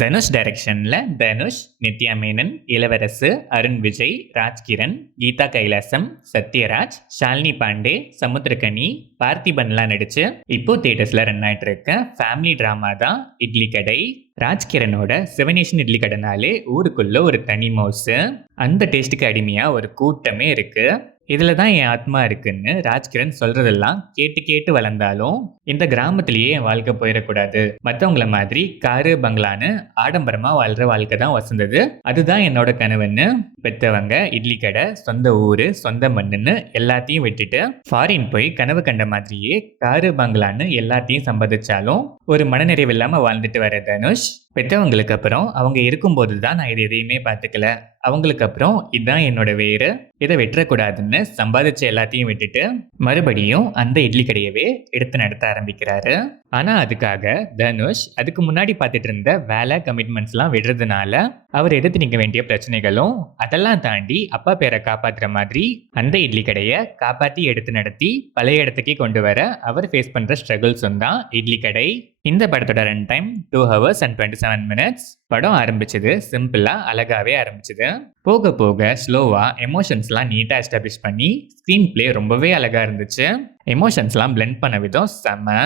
தனுஷ் டைரக்ஷன்ல தனுஷ், நித்யா மேனன், இளவரசு, அருண் விஜய், ராஜ்கிரண், கீதா கைலாசம், சத்யராஜ், ஷாலினி பாண்டே, சமுத்திரகனி, பார்த்திபன்லாம் நடிச்சு இப்போ தியேட்டர்ஸ்ல ரன் ஆயிட்டு இருக்க ஃபேமிலி டிராமா தான் இட்லி கடை. ராஜ்கிரனோட செவனேஷன் இட்லி கடைனாலே ஊருக்குள்ள ஒரு தனி மவுசு. அந்த டேஸ்ட்டுக்கு அடிமையா ஒரு கூட்டமே இருக்கு. இதுல தான் என் ஆத்மா இருக்குன்னு ராஜ்கிரண் சொல்றதெல்லாம் கேட்டு கேட்டு வளர்ந்தாலும் இந்த கிராமத்திலேயே என் வாழ்க்கை போயிடக்கூடாது, மற்றவங்கள மாதிரி காரு பங்களான்னு ஆடம்பரமா வாழ்ற வாழ்க்கை தான் வசந்தது, அதுதான் என்னோட கனவுன்னு பெற்றவங்க இட்லி கடை, சொந்த ஊரு, சொந்த மண்ணுன்னு எல்லாத்தையும் விட்டுட்டு ஃபாரின் போய் கனவு கண்ட மாதிரியே காரு பங்களான்னு எல்லாத்தையும் சம்பாதிச்சாலும் ஒரு மனநிறைவு இல்லாம வாழ்ந்துட்டு வர தனுஷ், பெற்றவங்களுக்கு அப்புறம் அவங்க இருக்கும்போது தான் நான் இது எதையுமே பார்த்துக்கல, அவங்களுக்கு அப்புறம் இதுதான் என்னோட வேறு, இதை விட்டுறக்கூடாதுன்னு சம்பாதிச்ச எல்லாத்தையும் விட்டுட்டு மறுபடியும் அந்த இட்லி கடையவே எடுத்து நடத்த ஆரம்பிக்கிறாரு. ஆனா அதுக்காக தனுஷ் அதுக்கு முன்னாடி பார்த்துட்டு இருந்த வேலை கமிட்மெண்ட்ஸ்லாம் விடுறதுனால அவர் எடுத்து நிற்க வேண்டிய பிரச்சனைகளும் அதெல்லாம் தாண்டி அப்பா பேரை காப்பாற்றுற மாதிரி அந்த இட்லி கடையை காப்பாற்றி எடுத்து நடத்தி பழைய இடத்துக்கே கொண்டு வர அவர் ஃபேஸ் பண்ற ஸ்ட்ரகிள்ஸும் தான் இட்லி கடை. இந்த படத்தோட run time 2 hours and 27 minutes. படம் ஆரம்பிச்சது சிம்பிளா அழகாவே ஆரம்பிச்சது. போக போக ஸ்லோவா எமோஷன்ஸ்லாம் நீட்டா எஸ்டாப்ளிஷ் பண்ணி ஸ்க்ரீன் பிளே ரொம்பவே அழகா இருந்துச்சு. எமோஷன்ஸ்லாம் பிளெண்ட் பண்ண விதம் செம்ம.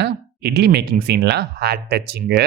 இட்லி மேக்கிங் சீன்லாம் ஹார்ட் டச்சிங்கு.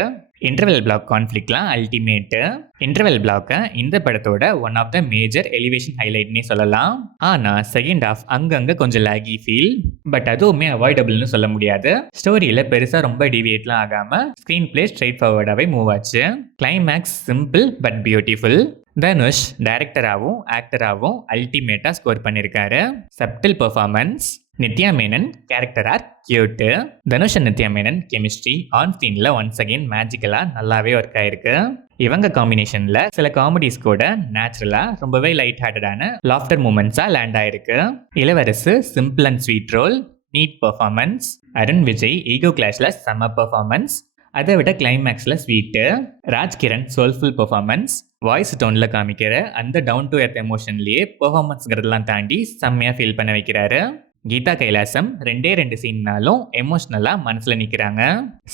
இன்டர்வெல் பிளாக் கான்ஃப்ளிக்ட்லாம் அல்டிமேட்டு. இன்டர்வெல் பிளாக்கை இந்த படத்தோட one of the major elevation ஹைலைட்னே சொல்லலாம். ஆனால் செகண்ட் ஹாஃப் அங்கங்கே கொஞ்சம் லேகி ஃபீல், பட் அதுவுமே அவாய்டபிள்னு சொல்ல முடியாது. ஸ்டோரியில் பெருசாக ரொம்ப டிவியேட்லாம் ஆகாமல் ஸ்க்ரீன் பிளே ஸ்ட்ரைட் ஃபார்வர்டாகவே மூவ் ஆச்சு. Climax simple but beautiful. Dhanush டைரக்டராகவும் ஆக்டராகவும் அல்டிமேட்டாக ஸ்கோர் பண்ணியிருக்காரு. Subtle performance. Nithya Menen character are cute. Dhanush and Nithya Menen chemistry on ஸ்க்ரீன்ல ஒன்ஸ் அகெயின் மேஜிக்கலா நல்லாவே ஒர்க் ஆயிருக்கு. இவங்க காம்பினேஷன்ல சில காமெடிஸ் கூட நேச்சுரலா ரொம்பவே லைட் ஹார்ட்டடான லாஃப்டர் மூமெண்ட்ஸா லேண்ட் ஆயிருக்கு. Ilavarasu simple and sweet role, neat performance. Arun Vijay ego கிளாஷ்ல செம்ம பெர்ஃபார்மன்ஸ், அதை விட கிளைமேக்ஸ்ல sweet. Rajkiran soulful performance, voice டோன்ல காமிக்கிற அந்த டவுன் டு எர்த் எமோஷன்லயே பெர்ஃபார்மன்ஸ்ங்கிறதெல்லாம் தாண்டி செம்மையா ஃபீல் பண்ண வைக்கிறாரு. கீதா கைலாசம் 2 சீன்னாலும் எமோஷ்னலா மனசுல நிக்கிறாங்க.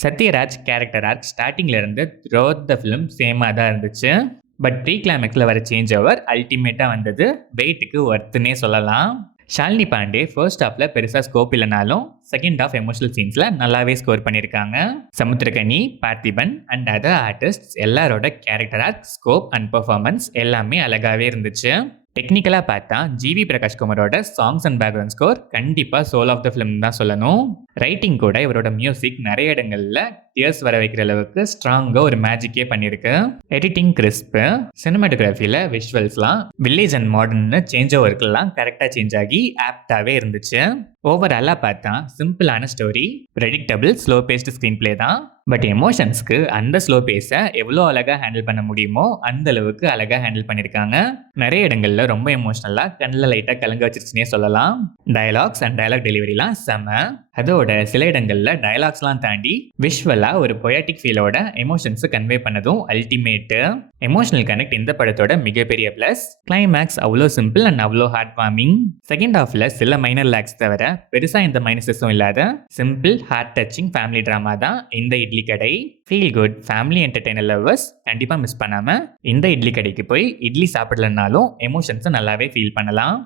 சத்யராஜ் கேரக்டர் ஆர்க் ஸ்டார்டிங்ல இருந்து த்ரோட் த ஃபிலிம் சேமா தான் இருந்துச்சு, பட் ப்ரீ கிளைமேக்ஸ்ல வர சேஞ்ச் ஓவர் அல்டிமேட்டா வந்தது வெயிட்டுக்கு ஒர்த்துன்னே சொல்லலாம். ஷாலினி பாண்டே ஃபர்ஸ்ட் ஹாஃப்ல பெருசா ஸ்கோப் இல்லைனாலும் செகண்ட் ஹாஃப் எமோஷனல் சீன்ஸ்ல நல்லாவே ஸ்கோர் பண்ணியிருக்காங்க. Samuthirakani, Parthiban and other artist எல்லாரோட character arc, scope and performance எல்லாமே அழகாவே இருந்துச்சு. டெக்னிக்கலாக பார்த்தா ஜிவி பிரகாஷ்குமாரோட சாங்ஸ் அண்ட் பேக்ரவுண்ட் ஸ்கோர் கண்டிப்பாக சோல் ஆஃப் த ஃபிலிம் தான் சொல்லணும். ரைட்டிங் கூட இவரோட மியூசிக் நிறைய இடங்கள்ல டியர்ஸ் வர வைக்கிற அளவுக்கு ஸ்ட்ராங்காக ஒரு மேஜிக்கே பண்ணியிருக்கு. எடிட்டிங் கிறிஸ்பு, சினிமாட்டோகிராஃபியில் விஷுவல்ஸ்லாம் வில்லேஜ் அண்ட் மாடர்ன்னு சேஞ்ச் ஓவர்க்கெல்லாம் கரெக்டாக சேஞ்ச் ஆகி ஆப்டாகவே இருந்துச்சு. ஓவராலாக பார்த்தா சிம்பிளான story, predictable slow paced screenplay தான், பட் எமோஷன்ஸ்க்கு அந்த ஸ்லோ பேஸை எவ்வளோ அழகாக ஹேண்டில் பண்ண முடியுமோ அந்த அளவுக்கு அழகாக ஹேண்டில் பண்ணியிருக்காங்க. நிறைய இடங்கள்ல ரொம்ப எமோஷனலாக கண்ணில் லைட்டாக கலங்க வச்சிருச்சுன்னே சொல்லலாம். டயலாக்ஸ் அண்ட் டயலாக் டெலிவரிலாம் செம. அதோட சில இடங்கள்ல டயலாக்ஸ்லாம் தாண்டி விஷுவலா ஒரு பொயாட்டிக் ஃபீலோட எமோஷன்ஸ் கன்வே பண்ணதும் அல்டிமேட்டு. எமோஷனல் கனெக்ட் இந்த படத்தோட மிகப்பெரிய பிளஸ். கிளைமேக்ஸ் அவ்வளோ சிம்பிள் அண்ட் அவ்வளோ ஹார்ட் வார்மிங். செகண்ட் ஹாஃப்ல சில மைனர் லேக்ஸ் தவிர பெருசா இந்த மைனஸஸும் இல்லாத simple heart touching family drama தான் இந்த Idli Kadai. Feel good family entertainer lovers கண்டிப்பா மிஸ் பண்ணாம இந்த இட்லி கடைக்கு போய் இட்லி சாப்பிடலனாலும் எமோஷன்ஸை நல்லாவே ஃபீல் பண்ணலாம்.